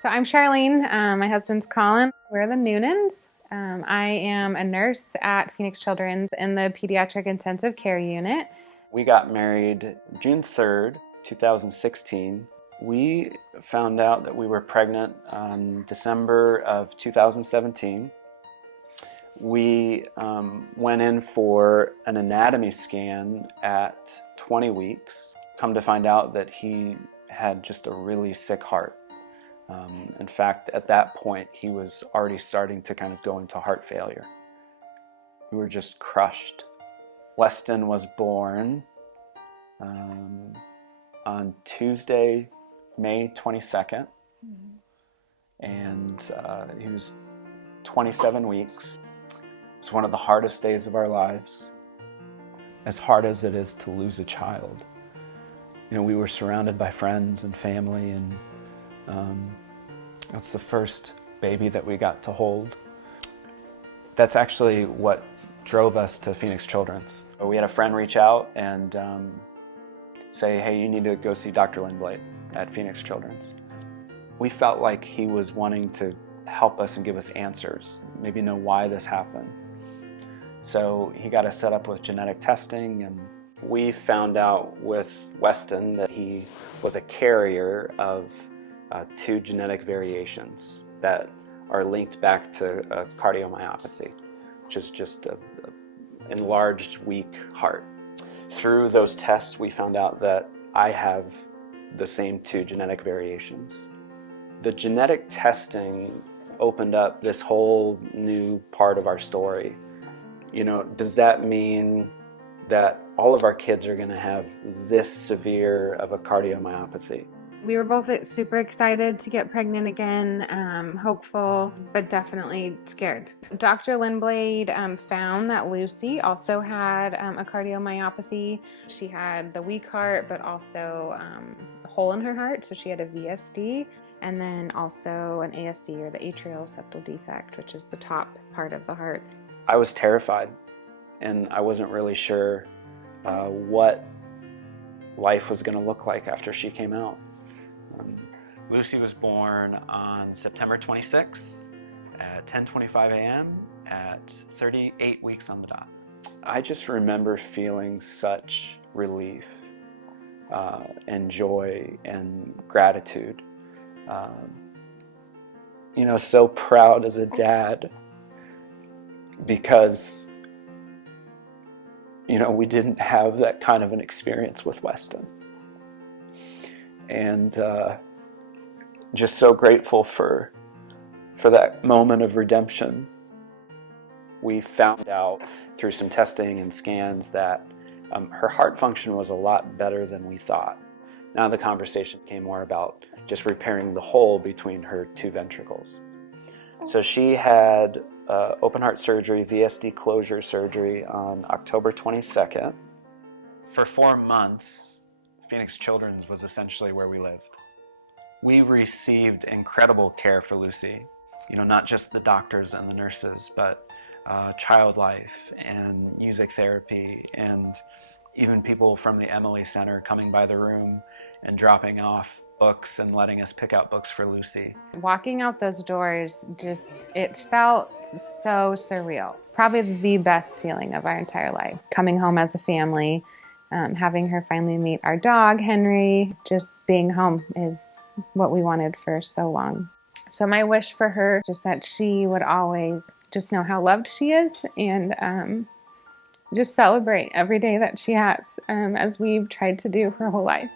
So I'm Charlene. My husband's Colin. We're the Noonans. I am a nurse at Phoenix Children's in the Pediatric Intensive Care Unit. We got married June 3rd, 2016. We found out that we were pregnant on December of 2017. We went in for an anatomy scan at 20 weeks. Come to find out that he had just a really sick heart. In fact, at that point, he was already starting to kind of go into heart failure. We were just crushed. Weston was born on Tuesday, May 22nd, and he was 27 weeks. It's one of the hardest days of our lives, as hard as it is to lose a child. You know, we were surrounded by friends and family, and that's the first baby that we got to hold. That's actually what drove us to Phoenix Children's. We had a friend reach out and say, hey, you need to go see Dr. Lindblade at Phoenix Children's. We felt like he was wanting to help us and give us answers, maybe know why this happened. So he got us set up with genetic testing, and we found out with Weston that he was a carrier of 2 genetic variations that are linked back to a cardiomyopathy, which is just an enlarged, weak heart. Through those tests, we found out that I have the same 2 genetic variations. The genetic testing opened up this whole new part of our story. You know, does that mean that all of our kids are going to have this severe of a cardiomyopathy? We were both super excited to get pregnant again, hopeful, but definitely scared. Dr. Lindblade found that Lucy also had a cardiomyopathy. She had the weak heart, but also a hole in her heart, so she had a VSD, and then also an ASD, or the atrial septal defect, which is the top part of the heart. I was terrified, and I wasn't really sure what life was going to look like after she came out. Lucy was born on September 26th at 10:25 a.m. at 38 weeks on the dot. I just remember feeling such relief and joy and gratitude. You know, so proud as a dad, because, you know, we didn't have that kind of an experience with Weston. And just so grateful for that moment of redemption. We found out through some testing and scans that her heart function was a lot better than we thought. Now the conversation became more about just repairing the hole between her 2 ventricles. So she had open heart surgery, VSD closure surgery on October 22nd. For 4 months, Phoenix Children's was essentially where we lived. We received incredible care for Lucy. You know, not just the doctors and the nurses, but Child Life and music therapy, and even people from the Emily Center coming by the room and dropping off books and letting us pick out books for Lucy. Walking out those doors, it felt so surreal. Probably the best feeling of our entire life. Coming home as a family, having her finally meet our dog, Henry, just being home is what we wanted for so long. So my wish for her is just that she would always just know how loved she is, and just celebrate every day that she has, as we've tried to do her whole life.